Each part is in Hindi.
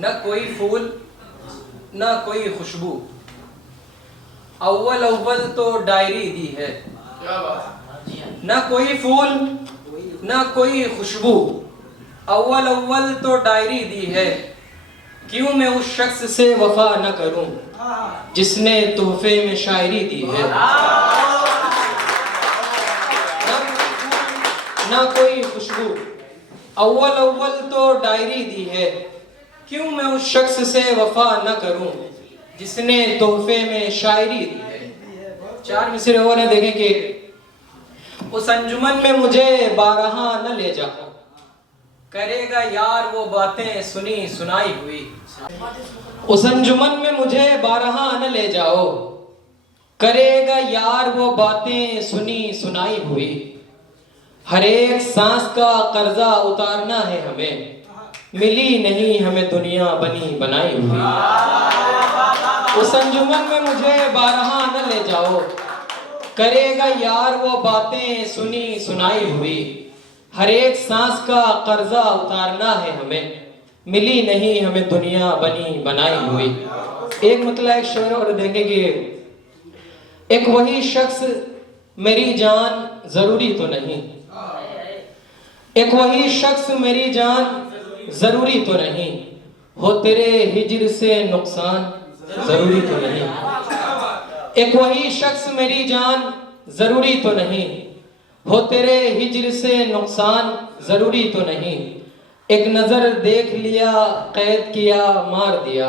न कोई फूल न कोई खुशबू, अव्वल अव्वल तो डायरी दी है। न कोई फूल न कोई खुशबू, अव्वल अव्वल तो डायरी दी है। क्यों मैं उस शख्स से वफा न करूं जिसने तोहफे में शायरी दी है। न कोई खुशबू, अव्वल अव्वल तो डायरी दी है। क्यों मैं उस शख्स से वफा न करूं जिसने तोहफे में शायरी दी है। चार मिसरे और है, देखें कि उस अंजुमन में मुझे बारहा न ले जाओ, करेगा यार वो बातें सुनी सुनाई हुई। उस अंजुमन में मुझे बारहा न ले जाओ, करेगा यार वो बातें सुनी सुनाई हुई। हर एक सांस का कर्जा उतारना है हमें, मिली नहीं हमें दुनिया बनी बनाई हुई। उस अंजुमन में मुझे बारहा न ले जाओ, करेगा यार वो बातें सुनी सुनाई हुई। हर एक सांस का कर्जा उतारना है हमें, मिली नहीं हमें दुनिया बनी बनाई हुई। एक मतलब एक शेर और देंगे कि एक वही शख्स मेरी जान जरूरी तो नहीं, एक वही शख्स मेरी जान जरूरी तो नहीं, हो तेरे हिज्र से नुकसान जरूरी तो नहीं। एक वही शख्स मेरी जान जरूरी तो नहीं, हो तेरे हिज्र से नुकसान जरूरी तो नहीं। एक नजर देख लिया कैद किया मार दिया,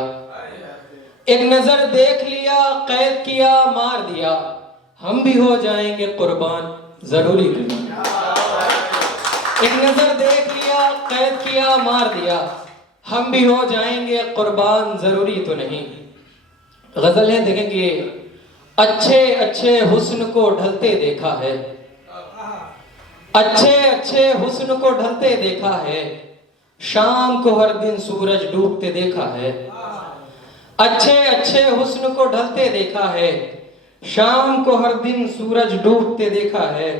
एक नजर देख लिया कैद किया मार दिया। हम भी हो जाएंगे कुर्बान जरूरी तो नहीं। एक नजर देख लिया कैद किया मार दिया, हम भी हो जाएंगे कुर्बान जरूरी तो नहीं। गजल है, देखें कि अच्छे अच्छे हुस्न को ढलते देखा है, अच्छे अच्छे हुस्न को ढलते देखा है। शाम को हर दिन सूरज डूबते देखा है। अच्छे अच्छे हुस्न को ढलते देखा है, शाम को हर दिन सूरज डूबते देखा है।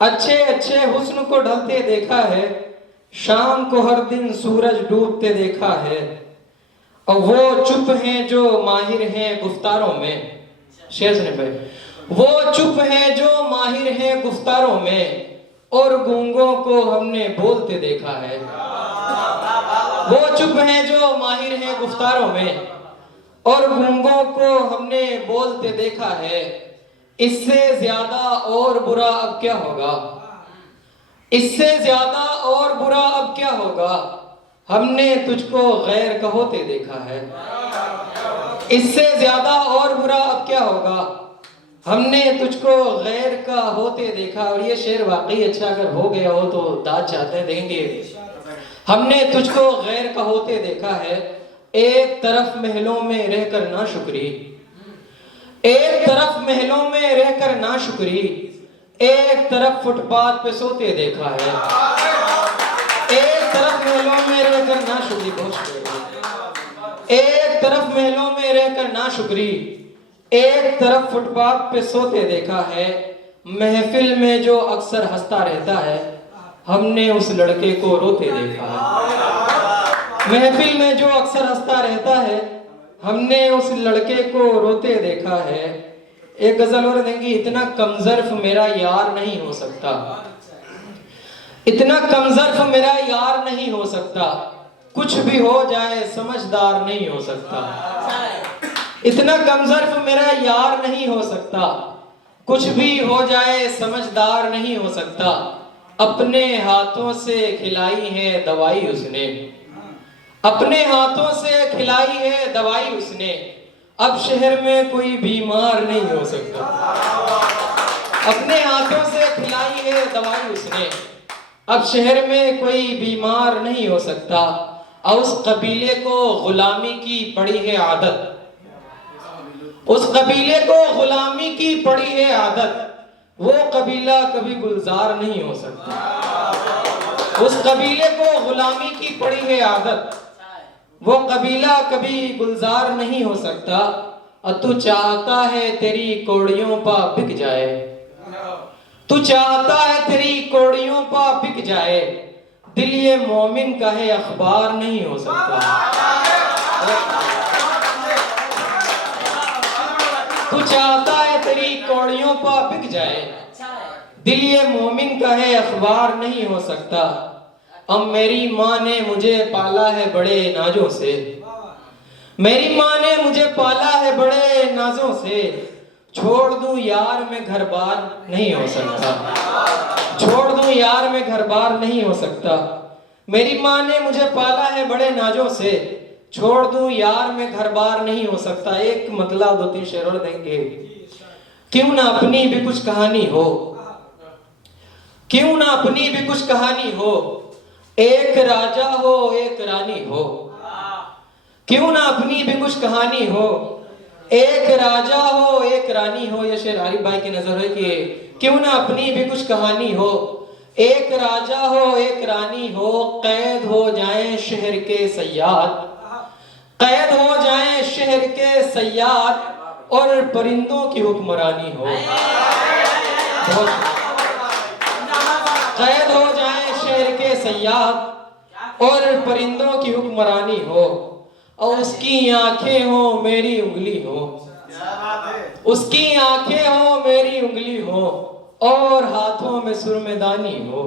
अच्छे अच्छे हुस्न को ढलते देखा है, शाम को हर दिन सूरज डूबते देखा है। और वो चुप हैं जो माहिर हैं गुफ्तारों में, शेर सुने भाई। वो चुप हैं जो माहिर हैं गुफ्तारों में, और गूंगों को हमने बोलते देखा है। वो चुप हैं जो माहिर हैं गुफ्तारों में, और गूंगों को हमने बोलते देखा है। इससे ज्यादा और बुरा अब क्या होगा, इससे ज्यादा और बुरा अब क्या होगा, हमने तुझको गैर का होते देखा है। इससे ज्यादा और बुरा अब क्या होगा, हमने तुझको गैर का होते देखा। और ये शेर वाकई अच्छा अगर हो गया हो तो दाद चाहते हैं, देंगे। हमने तुझको गैर का होते देखा है, एक तरफ महलों में रहकर ना शुक्री, एक तरफ महलों में रहकर ना शुक्री, एक तरफ फुटपाथ पे सोते देखा है। एक तरफ महलों में रहकर ना शुक्री, एक तरफ महलों में रहकर ना शुक्री, एक तरफ फुटपाथ पे सोते देखा है। महफिल में जो अक्सर हंसता रहता है, हमने उस लड़के को रोते देखा है। महफिल में जो अक्सर हंसता रहता है, हमने उस लड़के को रोते देखा है। एक गजल और देंगे, इतना कमजर्फ मेरा यार नहीं हो सकता, इतना कमजर्फ मेरा यार नहीं हो सकता, कुछ भी हो जाए समझदार नहीं हो सकता। इतना कमजर्फ मेरा यार नहीं हो सकता, कुछ भी हो जाए समझदार नहीं हो सकता। अपने हाथों से खिलाई है दवाई उसने, अपने हाथों से खिलाई है दवाई उसने, अब शहर में कोई बीमार नहीं हो सकता। अपने हाथों से खिलाई है दवाई उसने, अब शहर में कोई बीमार नहीं हो सकता। और उस कबीले को गुलामी की पड़ी है आदत, उस कबीले को गुलामी की पड़ी है आदत, वो कबीला कभी गुलजार नहीं हो सकता। उस कबीले को गुलामी की पड़ी है आदत, वो कबीला कभी गुलजार नहीं हो सकता। और तू चाहता है तेरी कौड़ियों पा बिक जाए, तू चाहता है तेरी कौड़ियों पा बिक जाए, दिल ये मोमिन का है अखबार नहीं हो सकता। तू चाहता है तेरी कौड़ियों पर बिक जाए, दिल ये मोमिन का है अखबार नहीं हो सकता। अब मेरी माँ ने मुझे पाला है बड़े नाजों से, मेरी माँ ने मुझे पाला है बड़े नाजों से। छोड़ दूं यार मैं घर बार नहीं हो सकता, छोड़ दूं यार मैं घर बार नहीं हो सकता। मेरी माँ ने मुझे पाला है बड़े नाजों से, छोड़ दूं यार मैं घर बार नहीं हो सकता। एक मतला दो तीन शेर और देंगे। क्यों ना अपनी भी कुछ कहानी हो, क्यों ना अपनी भी कुछ कहानी हो, एक राजा हो एक रानी हो। क्यों ना अपनी भी कुछ कहानी हो, एक राजा हो एक रानी हो। ये शेर आरिफ भाई की नजर है कि क्यों ना अपनी भी कुछ कहानी हो, एक राजा हो एक रानी हो। कैद हो जाएं शहर के सयाद, कैद हो जाएं शहर के सयाद, और परिंदों की हुक्मरानी हो। कैद हो जाएं शहर के सयाद, और परिंदों की हुक्मरानी हो। और उसकी आंखें हो मेरी उंगली हो, उसकी आंखें हो मेरी उंगली हो, और हाथों में सुरमेदानी हो।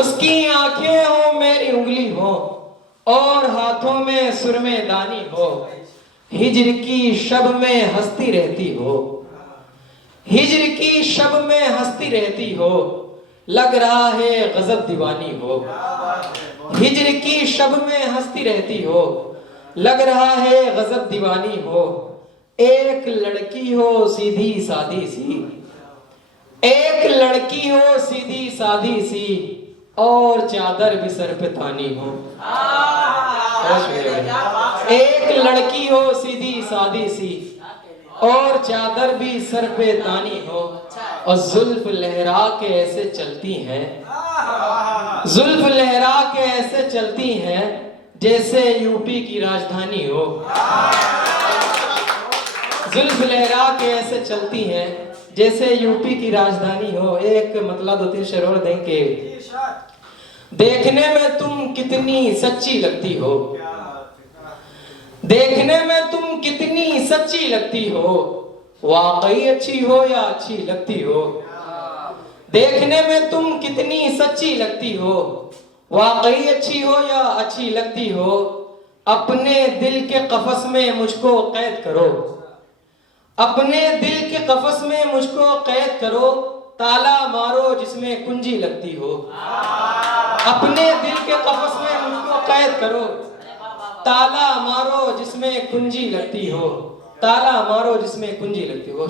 उसकी आंखें हो मेरी उंगली हो, और हाथों में सुरमेदानी हो। हिज्र की शब में हंसती रहती हो, हिज्र की शब में हंसती रहती हो, लग रहा है गजब दीवानी हो। हिज्र की शब में हंसती रहती हो, लग रहा है गजब दीवानी हो। एक लड़की हो सीधी सादी सी, एक लड़की हो सीधी सादी सी, और चादर भी सर पे तानी हो। एक लड़की हो सीधी सादी सी, और चादर भी सर पे तानी हो। और जुल्फ लहरा के ऐसे चलती हैं, जुल्फ लहरा के ऐसे चलती हैं, जैसे यूपी की राजधानी हो। जुल्फ लहरा के ऐसे चलती हैं, जैसे यूपी की राजधानी हो। एक मतलब दो तीन शेर और देंगे। देखने में तुम कितनी सच्ची लगती हो, देखने में तुम कितनी सच्ची लगती हो, वाकई अच्छी हो या अच्छी लगती हो। देखने में तुम कितनी सच्ची लगती हो, वाकई अच्छी हो या अच्छी लगती हो। अपने दिल के कफस में मुझको कैद करो, अपने दिल के कफस में मुझको कैद करो, ताला मारो जिसमें कुंजी लगती हो। अपने दिल के कफस में मुझको कैद करो, ताला मारो जिसमें कुंजी लगती हो, ताला मारो जिसमें कुंजी लगती हो।